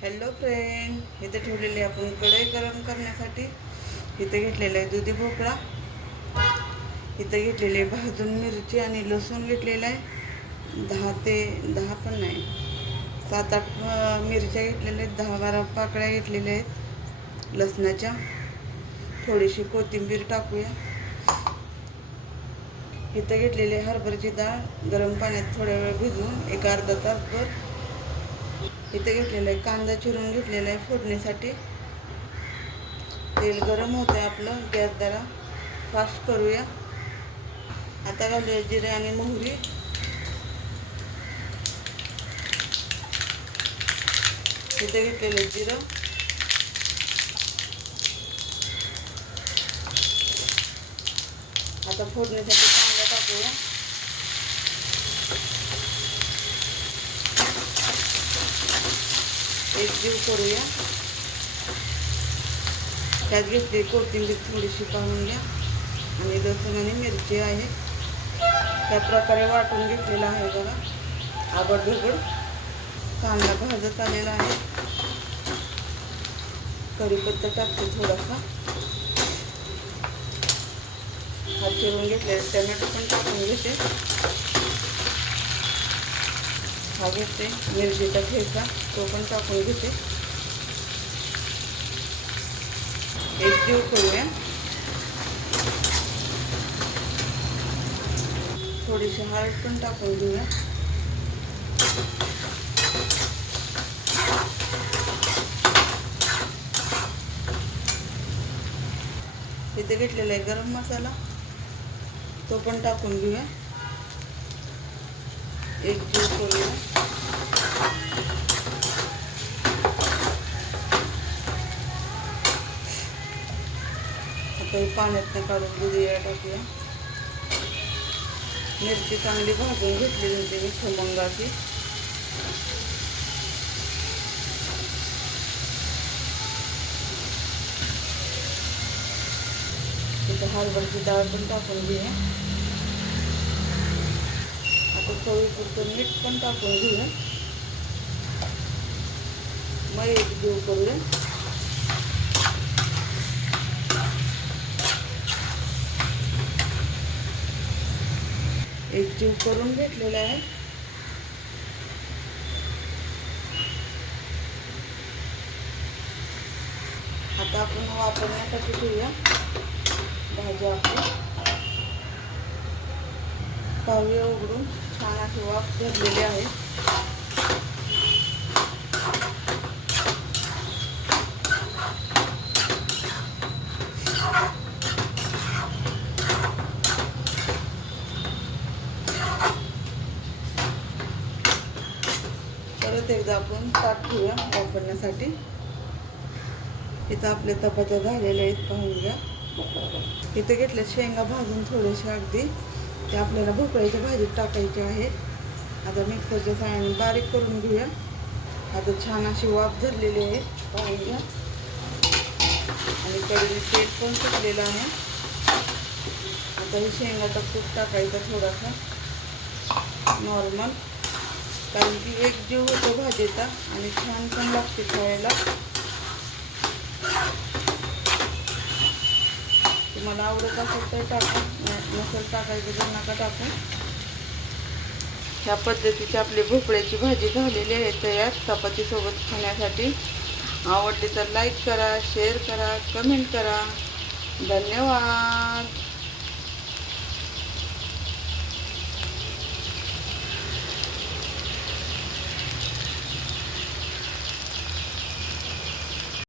Hello friend, इथे ठेवलेली आपण कढई गरम करण्यासाठी इथे घेतलेला आहे दुधी भोपळा, इथे घेतलेली आहे भाजून मिरची आणि लसूण घेतलेला आहे 10 पण नाही 7-8 मिरच्या घेतलेल्या आहेत, 10-12 पाकळ्या घेतलेल्या आहेत लसणाच्या. थोडीशी कोथिंबीर टाकूया. इथं घेतलेली हरभऱ्याची डाळ गरम पाण्यात थोड्या वेळ भिजवून एक अर्धा तासभर. इथे घेतलेलं आहे कांदा चिरून घेतलेला आहे फोडणीसाठी. तेल गरम होतं आहे आपलं, गॅस जरा फास्ट करूया. आता घालूया जिरे आणि मोहरी. इथे घेतलेलं जिरं, आता फोडणीसाठी कांदा टाकूया. एक जीव करूया. त्यात घेतली कोथिंबीर थोडीशी पाहून घ्या आणि लसूण आणि मिरची आहे त्या प्रकारे वाटून घेतलेला आहे. बघा आबडधोबड कांदा भाजत आलेला आहे. कढीपत्ता टाकते थोडासा. हा चिरून घेतलेला टमॅटो पण टाकून घेते. हा घेते मिरचीचा ठेचा, तो पण टाकून घेते. एक जीव करूया. थोडीशी हळद पण टाकून घेऊया. इथे घेतलेला आहे गरम मसाला, तो पण टाकून घेऊया. एक जीव करूया. आता पाण्यातनं काढून दुधिया टाकूया. मिरची चांगली भाजून घेतली होती मी खमंग अशी. इथं हरभऱ्याची डाळ पण टाकून घेऊया. आता चवीपुरतं मीठ पण टाकून घेऊया. मग एक जीव करूया. एक जीव करून घेतलेला आहे. आता आपण वापरण्यासाठी ठेवूया भाजी आपली. पाहूया उघडून, छान अशी वाफ धरलेली आहे. परत एकदा आपण ताट ठेवूया वापरण्यासाठी. इथं आपल्या चपात्या झालेल्या आहेत, पाहून घ्या. इथे घेतल्या शेंगा भाजून थोडेसे अगदी, ते आपल्याला भोपळ्याच्या भाजीत टाकायचे आहेत. आता मिक्सरच्या साहाय्याने बारीक करून घेऊया. आता छान अशी वाफ धरलेली आहे, पाहून घ्या. आणि कढईत तेल पण सुटलेलं आहे. आता ही शेंगाचा कूट टाकायचा थोडासा नॉर्मल, कारण की एक जीव होतो भाजीचा आणि छान पण लागते खायला. तुम्हाला आवडत असेल तर टाका, नसेल टाकायचं तर नका टाकू. ह्या पद्धतीची आपली भोपळ्याची भाजी झालेली आहे तयार चपातीसोबत खाण्यासाठी. आवडली तर लाईक करा, शेअर करा, कमेंट करा. धन्यवाद.